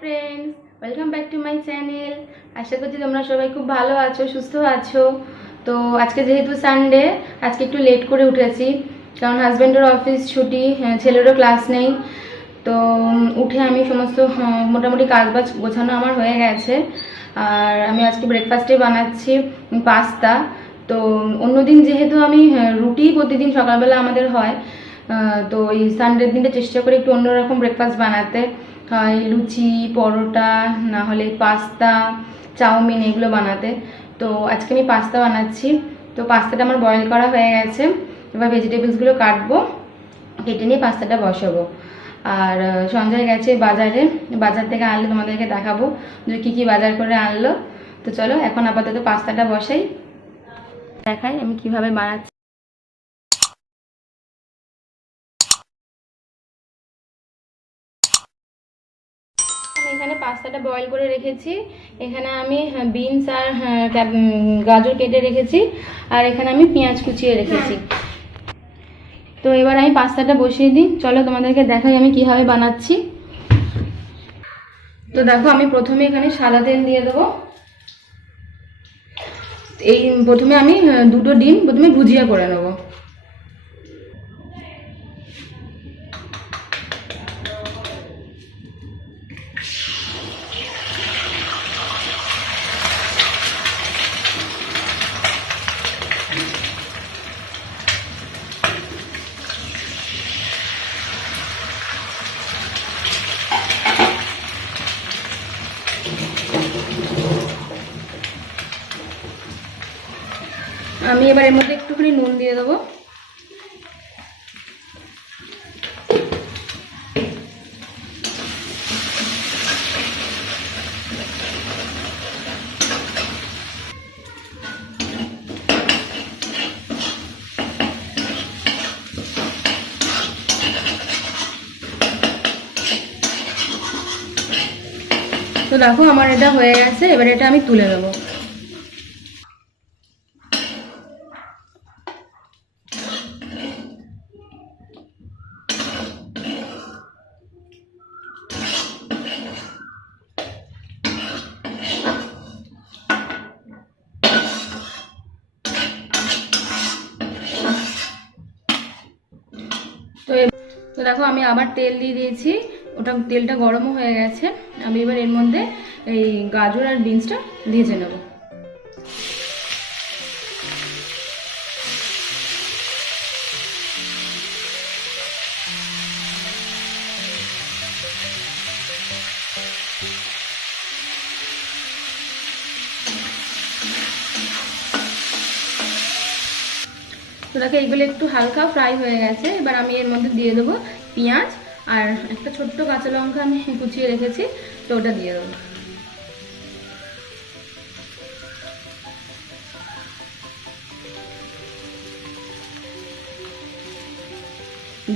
Friends, welcome back to my channel. আশা করছি তোমরা সবাই খুব ভালো আছো, সুস্থ আছো। তো আজকে যেহেতু সানডে, আজকে একটু লেট করে উঠেছি, কারণ হাজব্যান্ডের অফিস ছুটি, ছেলেরও ক্লাস নেই। তো উঠে আমি সমস্ত মোটামুটি কাজবাজ গোছানো আমার হয়ে গেছে। আর আমি আজকে ব্রেকফাস্টে বানাচ্ছি পাস্তা। তো অন্যদিন যেহেতু আমি রুটি প্রতিদিন সকালবেলা আমাদের হয়, তো এই সানডের দিনটা চেষ্টা করি একটু অন্যরকম ব্রেকফাস্ট বানাতে, হয় লুচি, পরোটা, না হলে পাস্তা, চাউমিন এগুলো বানাতে। তো আজকে আমি পাস্তা বানাচ্ছি। তো পাস্তাটা আমার বয়েল করা হয়ে গেছে, এবার ভেজিটেবলসগুলো কাটবো, কেটে নিয়ে পাস্তাটা বসাবো। আর সঞ্জয় গেছে বাজারে, বাজার থেকে আনলে তোমাদেরকে দেখাবো যে কী কী বাজার করে আনলো। তো চলো এখন আপাতত পাস্তাটা বসাই, দেখাই আমি কিভাবে বানাচ্ছি। এখানে পাস্তাটা বয়েল করে রেখেছি। এখানে আমি বিনস আর গাজর কেটে রেখেছি, আর এখানে আমি পেঁয়াজ কুচিয়ে রেখেছি। তো এবার আমি পাস্তাটা বসিয়ে দিই, চলো তোমাদেরকে দেখাই আমি কিভাবে বানাচ্ছি। তো দেখো, আমি প্রথমে এখানে সাদা তেল দিয়ে দেবো। এই প্রথমে আমি দুটো ডিম প্রথমে ভুজিয়া করে নেবো। আমি এবার এর মধ্যে একটুখানি নুন দিয়ে দেবো। তো দেখো আমার এটা হয়ে গেছে, এবার এটা আমি তুলে দেবো। তো দেখো আমি আবার তেল দিয়ে দিয়েছি, ওটা তেলটা গরমও হয়ে গেছে। আমি এবার এর মধ্যে এই গাজর আর বিনসটা ভেজে নেব। তো দেখো এইগুলো একটু হালকা ফ্রাই হয়ে গেছে, এবার আমি এর মধ্যে দিয়ে দেবো পেঁয়াজ আর একটা ছোট্ট কাঁচা লঙ্কা আমি কুচিয়ে রেখেছি, তো ওটা দিয়ে দেবো।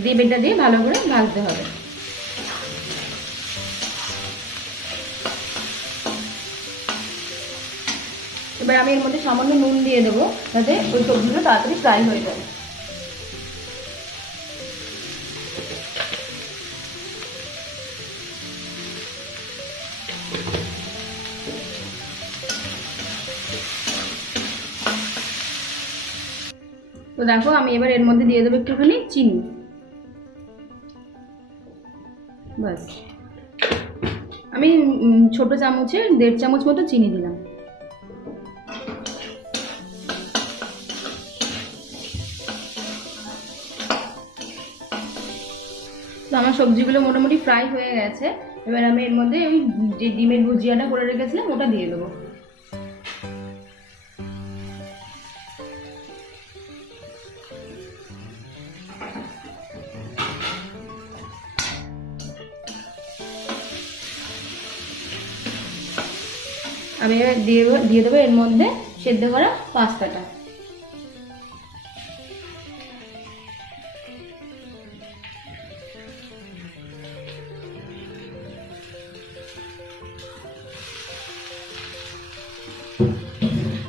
দিয়ে এটা দিয়ে ভালো করে ভাজতে হবে। এবার আমি এর মধ্যে সামান্য নুন দিয়ে দেবো, যাতে ওই সবজিগুলো তাড়াতাড়ি ফ্রাই হয়ে যায়। তো দেখো আমি এবার এর মধ্যে দিয়ে দেবো একটুখানি চিনি, বাস। আমি ছোট চামচে 1.5 চামচ মতো চিনি দিলাম। তো আমার সবজিগুলো মোটামুটি ফ্রাই হয়ে গেছে, এবার আমি এর মধ্যে ওই যে ডিমের ভুজিয়াটা করে রেখেছিলাম ওটা দিয়ে দেবো। আমি এবার দিয়ে দেবো এর মধ্যে সেদ্ধ করা পাস্তাটা।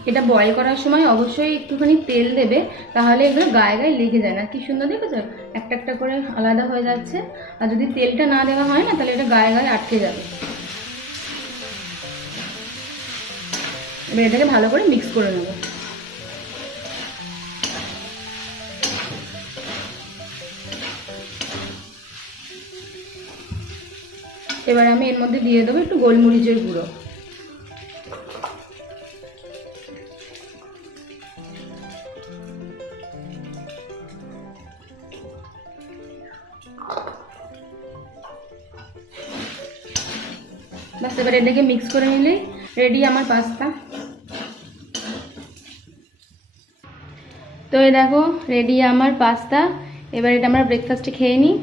এটা বয়েল করার সময় অবশ্যই একটুখানি তেল দেবে, তাহলে এগুলো গায়ে গায়ে লেগে যায় না। কি সুন্দর দেখেছো, একটা একটা করে আলাদা হয়ে যাচ্ছে। আর যদি তেলটা না দেওয়া হয় না, তাহলে এটা গায়ে গায়ে আটকে যাবে। এবার এটাকে ভালো করে মিক্স করে নেব। এবার আমি এর মধ্যে দিয়ে দেবো একটু গোলমরিচের গুঁড়ো। বাস এবার এটাকে মিক্স করে নিলেই রেডি আমার পাস্তা। তো এই দেখো রেডি আমার পাস্তা। এবার এটা আমরা ব্রেকফাস্টে খেয়ে নিই।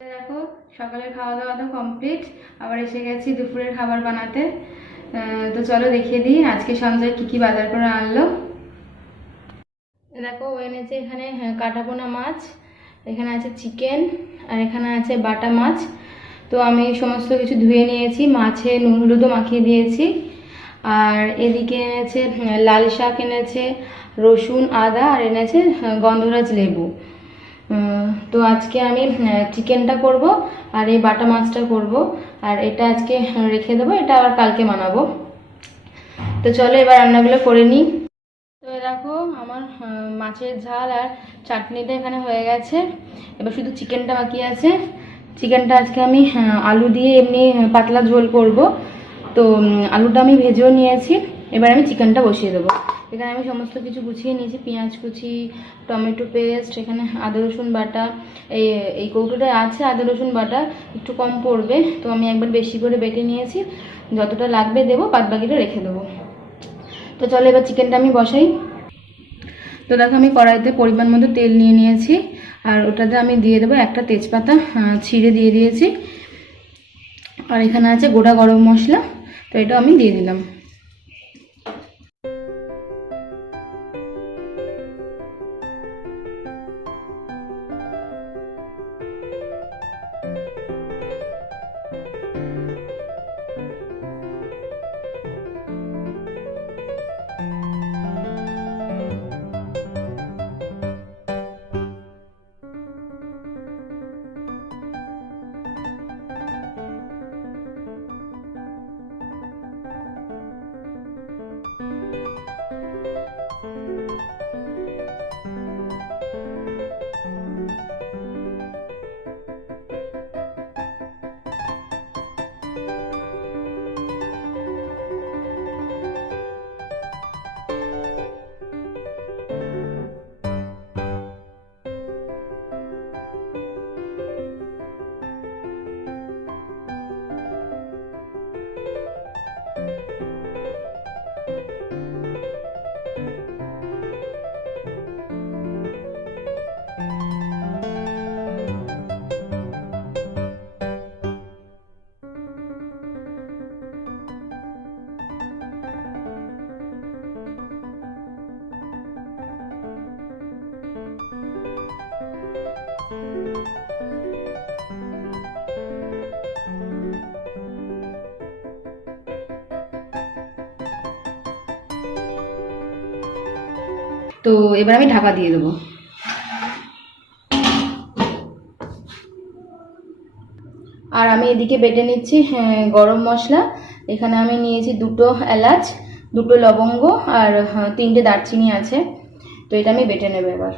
দেখো সকালের খাওয়া দাওয়া তো কমপ্লিট, আবার এসে গেছি দুপুরের খাবার বানাতে। তো চলো দেখিয়ে দিই আজকে সঞ্জয় কি বাজার করে আনলো। দেখো ও এনেছে এখানে কাটাপোনা মাছ, এখানে আছে চিকেন, আর এখানে আছে বাটা মাছ। তো আমি সমস্ত কিছু ধুয়ে নিয়েছি, মাছে নুন হলুদও মাখিয়ে দিয়েছি। আর এদিকে এনেছে লাল শাক, এনেছে রসুন আদা, আর এনেছে গন্ধরাজ লেবু। তো আজকে আমি চিকেনটা করব আর এই বাটা মাছটা করব, আর এটা আজকে রেখে দেবো, এটা আবার কালকে বানাবো। তো চলো এবার রান্নাগুলো করে নিই। তো দেখো আমার মাছের ঝাল আর চাটনিটা এখানে হয়ে গেছে, এবার শুধু চিকেনটা বাকি আছে। চিকেনটা আজকে আমি আলু দিয়ে এমনি পাতলা ঝোল করব। তো আলুটা আমি ভেজেও নিয়েছি, এবার আমি চিকেনটা বসিয়ে দেবো। এখানে আমি সমস্ত কিছু গুছিয়ে নিয়েছি, পেঁয়াজ কুচি, টমেটো পেস্ট, এখানে আদা রসুন বাটা। এই কৌটোটায় আছে আদা রসুন বাটা, একটু কম পড়বে, তো আমি একবার বেশি করে বেটে নিয়েছি, যতটা লাগবে দেবো, বাদ বাকিটা রেখে দেবো। তো চলো এবার চিকেনটা আমি বসাই। তো দেখো আমি কড়াইতে পরিমাণ মতো তেল নিয়ে নিয়েছি, আর ওটাতে আমি দিয়ে দেবো একটা তেজপাতা ছিঁড়ে দিয়ে দিয়েছি, আর এখানে আছে গোটা গরম মশলা, তো এটা আমি দিয়ে দিলাম। তো এবার আমি ঢাকা দিয়ে দেবো। আর আমি এদিকে বেটে নিচ্ছি গরম মশলা। এখানে আমি নিয়েছি 2টো এলাচ, 2টো লবঙ্গ, আর 3টে দারচিনি আছে। তো এটা আমি বেটে নেব এবার।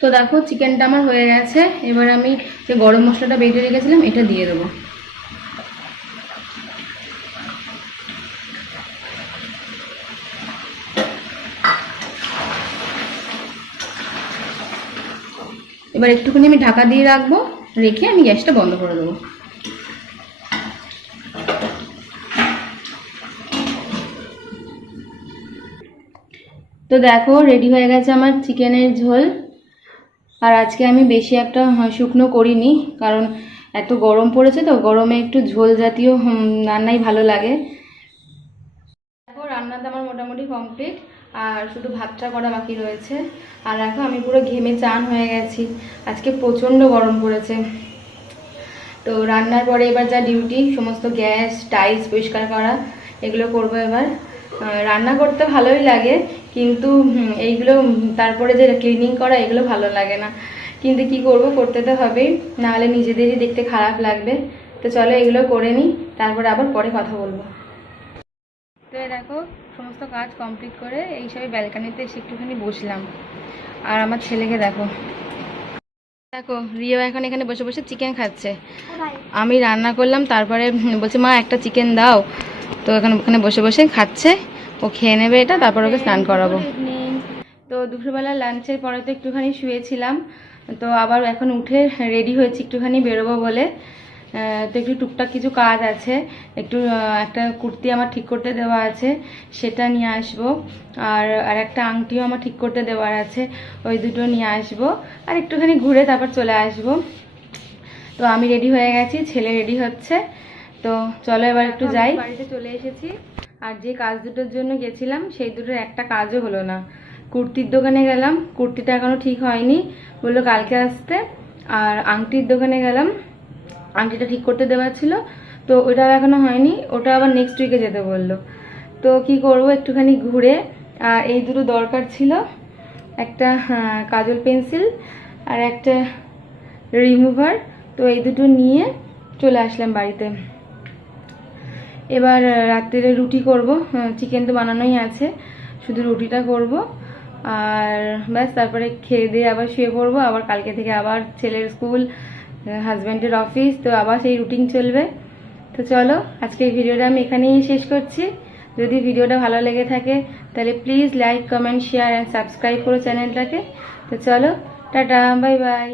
তো দেখো চিকেনটা আমার হয়ে গেছে। এবার আমি যে গরম মশলাটা বেটে রেখেছিলাম এটা দিয়ে দেবো। এবার একটুখানি আমি ঢাকা দিয়ে রাখবো, রেখে আমি গ্যাসটা বন্ধ করে দেবো। তো দেখো রেডি হয়ে গেছে আমার চিকেনের ঝোল। আর আজকে আমি বেশি একটা শুকনো করিনি, কারণ এত গরম পড়েছে, তো গরমে একটু ঝোল জাতীয় রান্নাই ভালো লাগে। দেখো রান্নাটা আমার মোটামুটি কমপ্লিট, আর শুধু ভাতটা করা বাকি রয়েছে। আর দেখো আমি পুরো ঘেমে চান হয়ে গেছি, আজকে প্রচণ্ড গরম পড়েছে। তো রান্নার পরে এবার যা ডিউটি, সমস্ত গ্যাস টাইলস পরিষ্কার করা, এগুলো করবো এবার। রান্না করতে ভালোই লাগে, কিন্তু এইগুলো তারপরে যে ক্লিনিং করা এগুলো ভালো লাগে না, কিন্তু কি করব, করতে তো হবেই, নাহলে নিজেদেরই দেখতে খারাপ লাগবে। তো চলো এগুলো করে নিই, তারপরে আবার পরে কথা বলবো। তো দেখো সমস্ত কাজ কমপ্লিট করে এই সবাই ব্যালকানিতে এসে একটুখানি বসলাম। আর আমার ছেলেকে দেখো, দেখো রিও এখন এখানে বসে বসে চিকেন খাচ্ছে। আমি রান্না করলাম, তারপরে বলছে মা একটা চিকেন দাও। তো ওখানে বসে বসে খাচ্ছে, ও খেয়ে নেবে এটা, তারপর ওকে স্নান করাবো। তো দুপুরবেলা লাঞ্চের পরে তো একটুখানি শুয়েছিলাম, তো আবার এখন উঠে রেডি হয়েছি একটুখানি বেরোবো বলে। তো একটু টুকটাক কিছু কাজ আছে, একটু একটা কুর্তি আমার ঠিক করতে দেওয়া আছে, সেটা নিয়ে আসবো। আর একটা আংটিও আমার ঠিক করতে দেওয়ার আছে, ওই দুটো নিয়ে আসবো। আর একটুখানি ঘুরে তারপর চলে আসবো। তো আমি রেডি হয়ে গেছি, ছেলে রেডি হচ্ছে। তো চলো এবার একটু যাই। বাড়িতে চলে এসেছি, আর যে কাজ দুটোর জন্য গেছিলাম সেই দুটোর একটা কাজও হলো না। কুর্তির দোকানে গেলাম, কুর্তিটা এখনও ঠিক হয়নি, বললো কালকে আসতে। আর আংটির দোকানে গেলাম, আংটিটা ঠিক করতে দেওয়া ছিল, তো ওটাও এখনও হয়নি, ওটা আবার নেক্সট উইকে যেতে বললো। তো কি করব, একটুখানি ঘুরে। আর এই দুটো দরকার ছিল, একটা কাজল পেন্সিল আর একটা রিমুভার। তো এই দুটো নিয়ে চলে আসলাম বাড়িতে। এবার রাত্রে রুটি করব, চিকেন তো বানানোই আছে, শুধু রুটিটা করব। আর ব্যাস, তারপরে খেয়ে দিয়ে আবার শুয়ে পড়বো। আবার কালকে থেকে আবার ছেলের স্কুল, হাজব্যান্ডের অফিস, তো আবার সেই রুটিন চলবে। তো চলো আজকে এই ভিডিওটা আমি এখানেই শেষ করছি। যদি ভিডিওটা ভালো লেগে থাকে তাহলে please like comment share and subscribe করো চ্যানেলটাকে। তো চলো টাটা, বাই বাই।